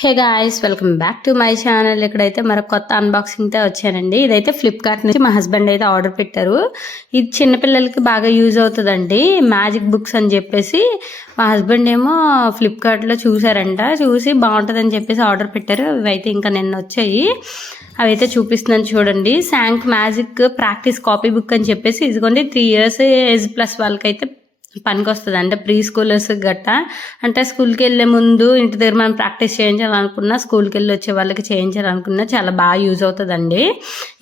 Hey guys, welcome back to my channel. ఇక్కడైతే మరొక కొత్త అన్బాక్సింగ్తో వచ్చానండి. ఇదైతే ఫ్లిప్కార్ట్ నుంచి మా హస్బెండ్ అయితే ఆర్డర్ పెట్టారు. ఇది చిన్నపిల్లలకి బాగా యూజ్ అవుతుందండి, మ్యాజిక్ బుక్స్ అని చెప్పేసి. మా హస్బెండ్ ఏమో ఫ్లిప్కార్ట్లో చూసారంట, చూసి బాగుంటుందని చెప్పేసి ఆర్డర్ పెట్టారు. ఇవైతే ఇంకా నిన్న వచ్చాయి. అవైతే చూపిస్తున్నాను చూడండి. శాంక్ మ్యాజిక్ ప్రాక్టీస్ కాపీ బుక్ అని చెప్పేసి, ఇదిగోండి 3 years ఏజ్ ప్లస్ వాళ్ళకైతే పనికి వస్తుంది. అంటే ప్రీ స్కూలర్స్ గట్టా, అంటే స్కూల్కి వెళ్ళే ముందు ఇంటి దగ్గర మనం ప్రాక్టీస్ చేయించాలనుకున్నా, స్కూల్కి వెళ్ళి వచ్చే వాళ్ళకి చేయించాలనుకున్నా చాలా బాగా యూజ్ అవుతుందండి.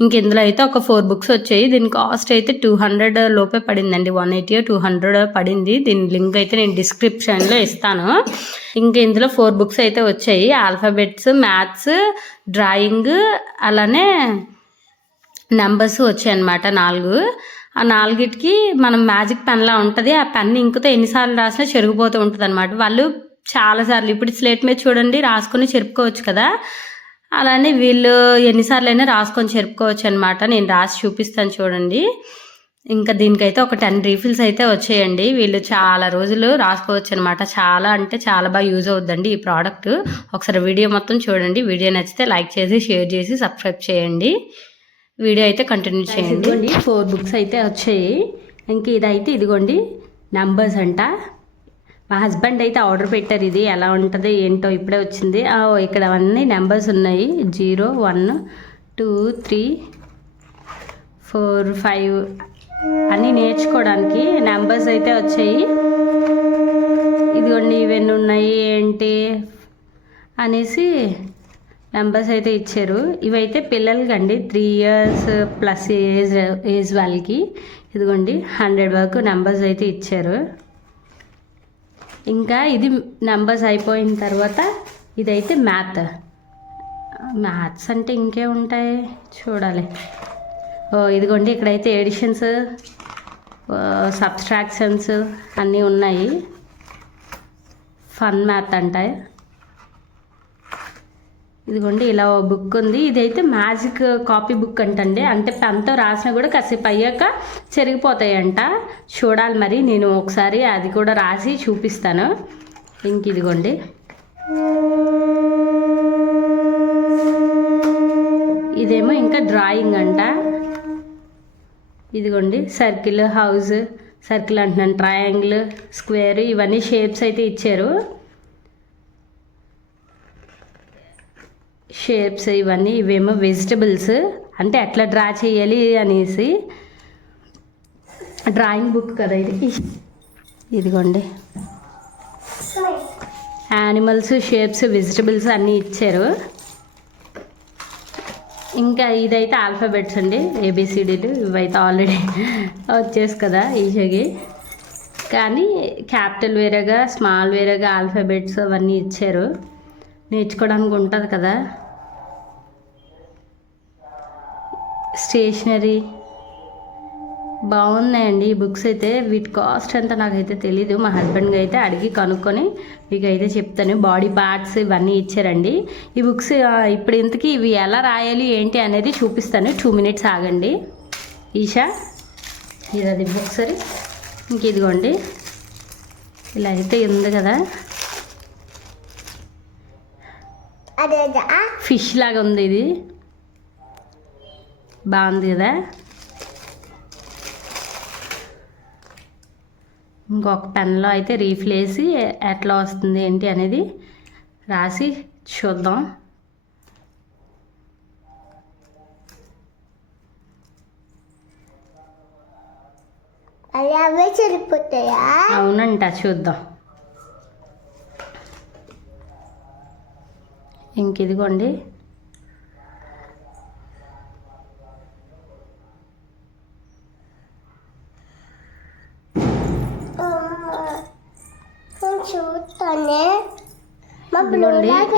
ఇంక ఇందులో అయితే ఒక 4 books వచ్చాయి. దీని కాస్ట్ అయితే 200 లోపే పడిందండి. 180 200 pడింది. దీని లింక్ అయితే నేను డిస్క్రిప్షన్లో ఇస్తాను. ఇంక ఇందులో 4 books అయితే వచ్చాయి. ఆల్ఫాబెట్స్, మ్యాథ్స్, డ్రాయింగ్, అలానే నెంబర్స్ వచ్చాయి అన్నమాట 4. ఆ 4టికి మనం మ్యాజిక్ పెన్లా ఉంటుంది. ఆ పెన్ ఇంకుతో ఎన్నిసార్లు రాసినా చెరిగిపోతూ ఉంటుంది అనమాట. వాళ్ళు చాలాసార్లు, ఇప్పుడు స్లేట్ మీద చూడండి రాసుకొని చెరుపుకోవచ్చు కదా, అలానే వీళ్ళు ఎన్నిసార్లు అయినా రాసుకొని చెరుపుకోవచ్చు అనమాట. నేను రాసి చూపిస్తాను చూడండి. ఇంకా దీనికైతే ఒక 10 రీఫిల్స్ అయితే వచ్చాయండి. వీళ్ళు చాలా రోజులు రాసుకోవచ్చు అనమాట. చాలా అంటే చాలా బాగా యూజ్ అవుద్దండి ఈ ప్రోడక్ట్. ఒకసారి వీడియో మొత్తం చూడండి. వీడియో నచ్చితే లైక్ చేసి, షేర్ చేసి, సబ్స్క్రైబ్ చేయండి. వీడియో అయితే కంటిన్యూ చేయండి. ఇదిగోండి 4 books అయితే వచ్చాయి. ఇంక ఇదైతే ఇదిగోండి నెంబర్స్ అంట. మా హస్బెండ్ అయితే ఆర్డర్ పెట్టారు. ఇది ఎలా ఉంటుంది ఏంటో ఇప్పుడే వచ్చింది. ఇక్కడ అవన్నీ నెంబర్స్ ఉన్నాయి. 0 1 2 3 4 5 అన్నీ నేర్చుకోవడానికి నెంబర్స్ అయితే వచ్చాయి. ఇదిగోండి ఇవన్నీ ఉన్నాయి ఏంటి అనేసి నెంబర్స్ అయితే ఇచ్చారు. ఇవైతే పిల్లలకి అండి, 3 years ప్లస్ ఏజ్ వాళ్ళకి. ఇదిగోండి 100 వరకు నెంబర్స్ అయితే ఇచ్చారు. ఇంకా ఇది నెంబర్స్ అయిపోయిన తర్వాత ఇదైతే మ్యాథ్స్ అంటే ఇంకే ఉంటాయి చూడాలి. ఇదిగోండి ఇక్కడైతే ఎడిషన్స్, సబ్స్ట్రాక్షన్స్ అన్నీ ఉన్నాయి. ఫన్ మ్యాథ్ అంటాయి. ఇదిగోండి ఇలా ఓ బుక్ ఉంది. ఇదైతే మ్యాజిక్ కాపీ బుక్ అంటండి. అంటే పెన్తో రాసినా కూడా కాసేపు అయ్యాక చెరిగిపోతాయంట. చూడాలి మరి, నేను ఒకసారి అది కూడా రాసి చూపిస్తాను. ఇంక ఇదిగోండి ఇదేమో ఇంకా డ్రాయింగ్ అంట. ఇదిగోండి సర్కిల్, హౌస్, సర్కిల్ అంటున్నాను, ట్రయాంగిల్, స్క్వేర్, ఇవన్నీ షేప్స్ అయితే ఇచ్చారు. షేప్స్ ఇవన్నీ. ఇవేమో వెజిటబుల్స్, అంటే ఎట్లా డ్రా చేయాలి అనేసి డ్రాయింగ్ బుక్ కదా ఇది. ఇదిగోండి యానిమల్స్, షేప్స్, వెజిటబుల్స్ అన్నీ ఇచ్చారు. ఇంకా ఇదైతే ఆల్ఫాబెట్స్ అండి, ఏబిసిడీలు. ఇవైతే ఆల్రెడీ వచ్చేసి కదా ఈజీగా, కానీ క్యాపిటల్ వేరేగా, స్మాల్ వేరేగా ఆల్ఫాబెట్స్ అవన్నీ ఇచ్చారు. నేర్చుకోవడానికి ఉంటుంది కదా. స్టేషనరీ బాగున్నాయండి ఈ బుక్స్ అయితే. వీటి కాస్ట్ అంతా నాకైతే తెలీదు. మా హస్బెండ్కి అయితే అడిగి కనుక్కొని మీకు అయితే చెప్తాను. బాడీ పార్ట్స్ ఇవన్నీ ఇచ్చారండి. ఈ బుక్స్ ఇప్పుడు ఇంతకీ ఇవి ఎలా రాయాలి ఏంటి అనేది చూపిస్తాను. 2 minutes ఆగండి. ఈషా ఇది అది బుక్ సరే. ఇంక ఇదిగోండి ఇలా అయితే ఉంది కదా, ఫిష్ లాగా ఉంది. ఇది బాగుంది కదా. ఇంకొక పెన్లో అయితే రీఫిల్ వేసి ఎట్లా వస్తుంది ఏంటి అనేది రాసి చూద్దాం. అవునంట, చూద్దాం. ఇంక ఇదిగోండి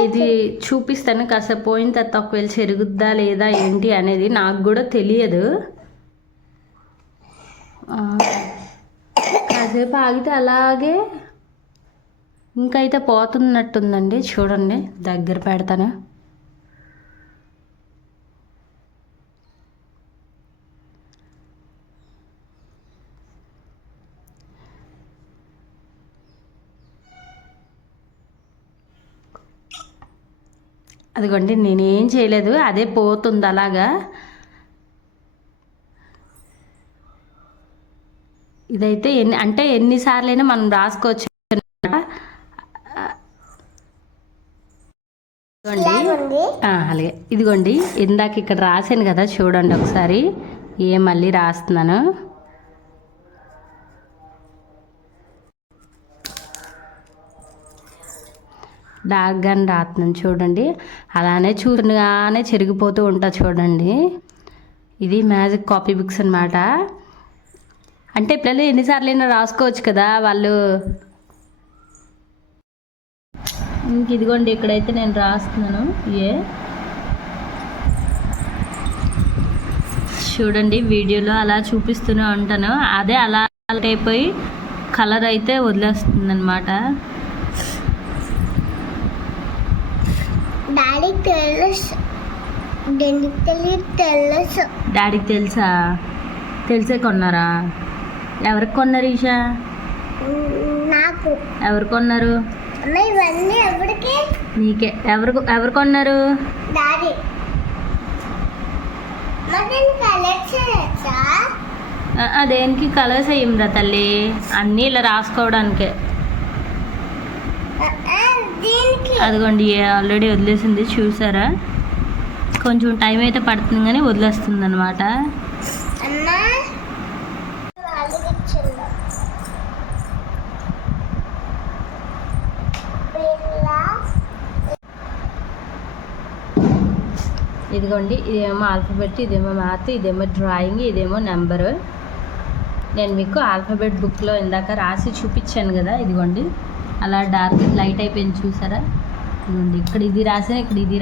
ఇది చూపిస్తాను. కాసేపు పోయిన తర్వాత ఒకవేళ చెరుగుద్దా లేదా ఏంటి అనేది నాకు కూడా తెలియదు. కాసేపు ఆగితే అలాగే ఇంకైతే పోతున్నట్టుందండి. చూడండి దగ్గర పెడతాను. అదిగోండి నేనేం చేయలేదు, అదే పోతుంది అలాగా. ఇదైతే ఎన్నిసార్లైనా మనం రాసుకోవచ్చు అన్నమాట. అలాగే ఇదిగోండి ఇందాక ఇక్కడ రాశాను కదా, చూడండి ఒకసారి మళ్ళీ రాస్తున్నాను. డార్క్గా రాస్తున్నాను చూడండి. అలానే చూడగానే చెరిగిపోతూ ఉంటా చూడండి. ఇది మ్యాజిక్ కాపీ బుక్స్ అనమాట. అంటే పిల్లలు ఎన్నిసార్లైనా రాసుకోవచ్చు కదా వాళ్ళు. ఇంక ఇదిగోండి ఇక్కడైతే నేను రాస్తున్నాను. చూడండి వీడియోలో అలా చూపిస్తూనే ఉంటాను, అదే అలా అయిపోయి కలర్ అయితే వదిలేస్తుంది అనమాట. డాడీకి తెలుసా? తెలిసే కొన్నారా? ఎవరికి కొన్నారు ఈషా? నాకు. ఎవరు కొన్నారు? నీకే. ఎవరు కొన్నారు? దేనికి కలర్స్ అయ్యిందా తల్లి? అన్నీ ఇలా రాసుకోవడానికే. అదిగోండి ఆల్రెడీ వదిలేసింది చూసారా. కొంచెం టైం అయితే పడుతుంది కానీ వదిలేస్తుంది అనమాట. ఇదిగోండి ఇదేమో ఆల్ఫాబెట్, ఇదేమో మ్యాథ్, ఇదేమో డ్రాయింగ్, ఇదేమో నెంబరు. నేను మీకు ఆల్ఫాబెట్ బుక్లో ఇందాక రాసి చూపించాను కదా, ఇదిగోండి అలా డార్క్ లైట్ అయిపోయింది చూసారా. ఇదిగోండి ఇక్కడ ఇది రాసాను, ఇక్కడ ఇది